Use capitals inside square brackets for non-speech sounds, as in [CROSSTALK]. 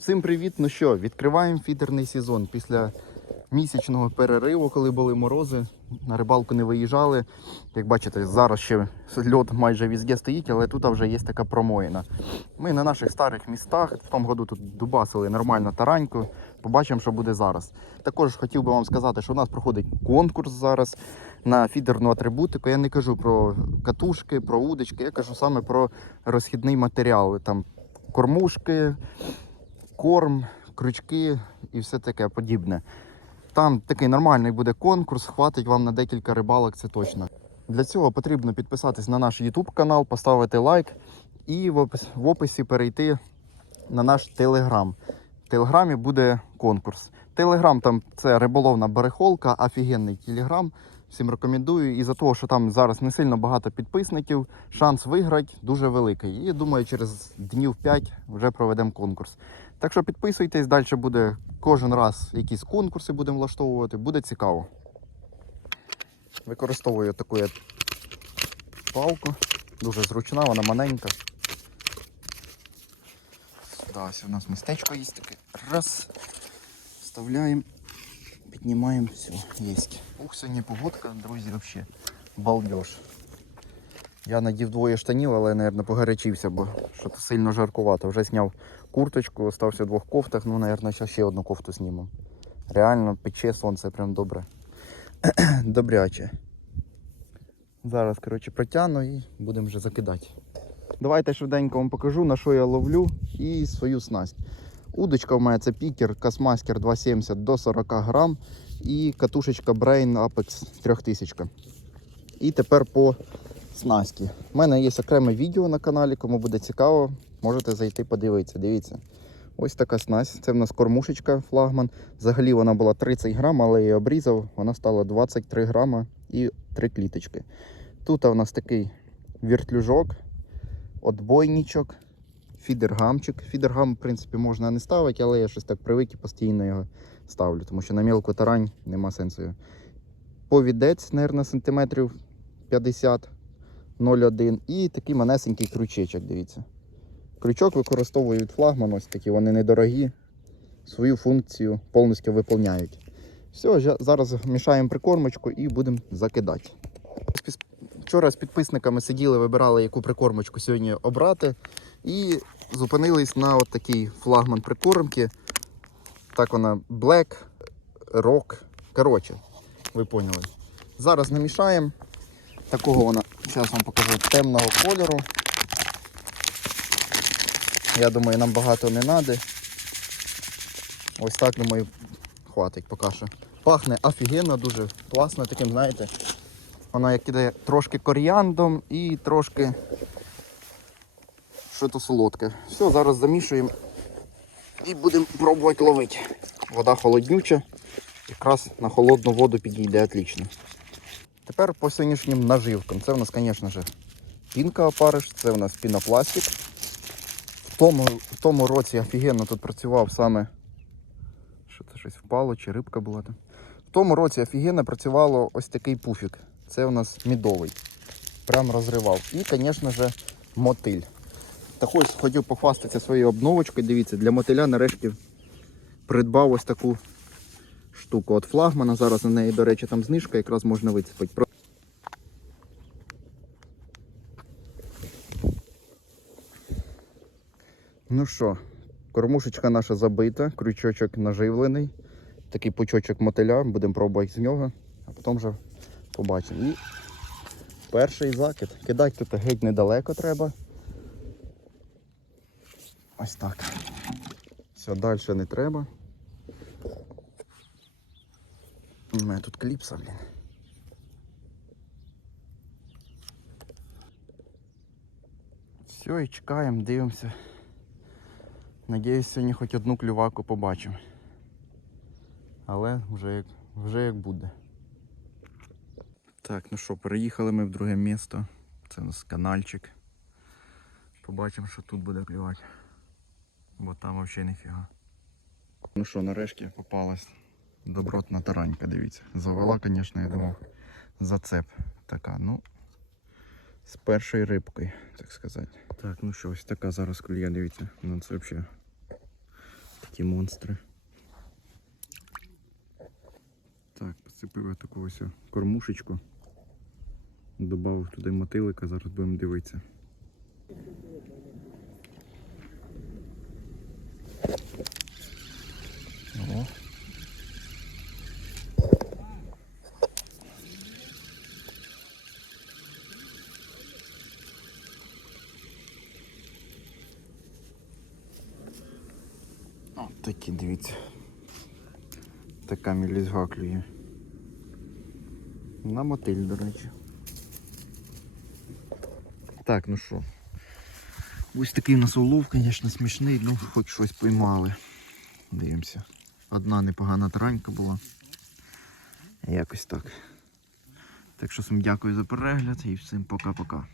Всім привіт! Ну що, відкриваємо фідерний сезон після місячного перериву, коли були морози. На рибалку не виїжджали. Як бачите, зараз ще льот майже візде стоїть, але тут вже є така промоїна. Ми на наших старих містах в тому году тут дубасили нормально тараньку. Побачимо, що буде зараз. Також хотів би вам сказати, що у нас проходить конкурс зараз на фідерну атрибутику. Я не кажу про катушки, про удочки, я кажу саме про розхідний матеріал. Там кормушки, корм, крючки і все таке подібне. Там такий нормальний буде конкурс, хватить вам на декілька рибалок, це точно. Для цього потрібно підписатись на наш YouTube канал, поставити лайк і в описі перейти на наш Telegram. В Телеграмі буде конкурс. Телеграм там це риболовна барахолка, офігенний телеграм. Всім рекомендую. І за того, що там зараз не сильно багато підписників, шанс виграти дуже великий. І думаю, через днів 5 вже проведемо конкурс. Так що підписуйтесь, далі буде кожен раз якісь конкурси будемо влаштовувати, буде цікаво. Використовую таку палку, дуже зручна, вона маленька. Ось у нас містечко є таке. Раз. Вставляємо, піднімаємо, все, є. Ух, сьогодні погодка, друзі, взагалі. Балдеж. Я надів двоє штанів, але, мабуть, погарячився, бо що-то сильно жаркувато. Вже зняв курточку, остався в двох кофтах, ну, мабуть, ще одну кофту зніму. Реально пече сонце прям добре. [CLEARS THROAT] Добряче. Зараз, коротше, протягну і будемо вже закидати. Давайте швиденько вам покажу, на що я ловлю і свою снасть. Удочка в мене це пікер Касмастер 270 до 40 грам і катушечка Brain Apex 3000. І тепер по снасті. У мене є окреме відео на каналі, кому буде цікаво, можете зайти подивитися. Дивіться. Ось така снасть. Це в нас кормушечка флагман. Взагалі вона була 30 грам, але я її обрізав. Вона стала 23 грама і 3 кліточки. Тут у нас такий віртлюжок, отбойничок, фідергамчик. Фідергам, в принципі, можна не ставити, але я щось так привик і постійно його ставлю, тому що на мілку тарань нема сенсу. Повідець, мабуть, сантиметрів 50 0,1 і такий манесенький крючечок, дивіться. Крючок використовую від флагман, ось такі, вони недорогі, свою функцію повністю виповняють. Все, зараз мішаємо прикормочку і будемо закидати. Вчора з підписниками сиділи, вибирали, яку прикормочку сьогодні обрати. І зупинились на от такій флагман прикормки. Так вона Black Rock. Коротше, ви поняли. Зараз намішаємо. Такого вона, зараз вам покажу, темного кольору. Я думаю, нам багато не треба. Ось так, думаю, хватить поки що. Пахне офігенно, дуже класно, таким, знаєте. Вона як іде трошки коріандом і трошки щось солодке. Все, зараз замішуємо і будемо пробувати ловити. Вода холоднюча, якраз на холодну воду підійде отлично. Тепер по сьогоднішнім наживкам. Це у нас, звісно ж, пінка опариш, це у нас пінопластик. В тому, в тому році офігенно тут працював саме. Що це щось впало, чи рибка була там. В тому році офігенно працювало ось такий пуфік. Це у нас мідовий. Прям розривав. І, звісно ж, мотиль. Так ось хотів похвастатися своєю обновочкою. Дивіться, для мотиля нарешті придбав ось таку штуку від флагмана. Зараз на неї, до речі, там знижка, якраз можна вицепити. Ну що, кормушечка наша забита, крючочок наживлений. Такий пучочок мотиля, будемо пробувати з нього, а потім вже побачимо. І перший закид. Кидати тут геть недалеко треба. Ось так. Все, далі не треба. Мене тут кліпса, блін. Все, і чекаємо, дивимося. Надіюсь, сьогодні хоч одну клюваку побачимо. Але вже як, вже як буде. Так, ну що, переїхали ми в друге місто. Це у нас канальчик. Побачимо, що тут буде клювати. Бо там взагалі ніфіга. Ну що, нарешті попалась добротна таранька, дивіться. Завела, звісно, я думав, зацеп така, ну, з першою рибкою, так сказати. Так, ну що, ось така зараз клює, дивіться. Ну це взагалі такі монстри. Так, посипив я таку ось кормушечку. Добавив туди мотилика, зараз будемо дивитися. Такі, дивіться. Така мілізга клює. На мотиль, до речі. Так, ну що. Ось такий у нас улов, звісно, смішний, ну хоч щось поймали. Дивимося. Одна непогана таранька була. Якось так. Так що всім дякую за перегляд і всім пока-пока.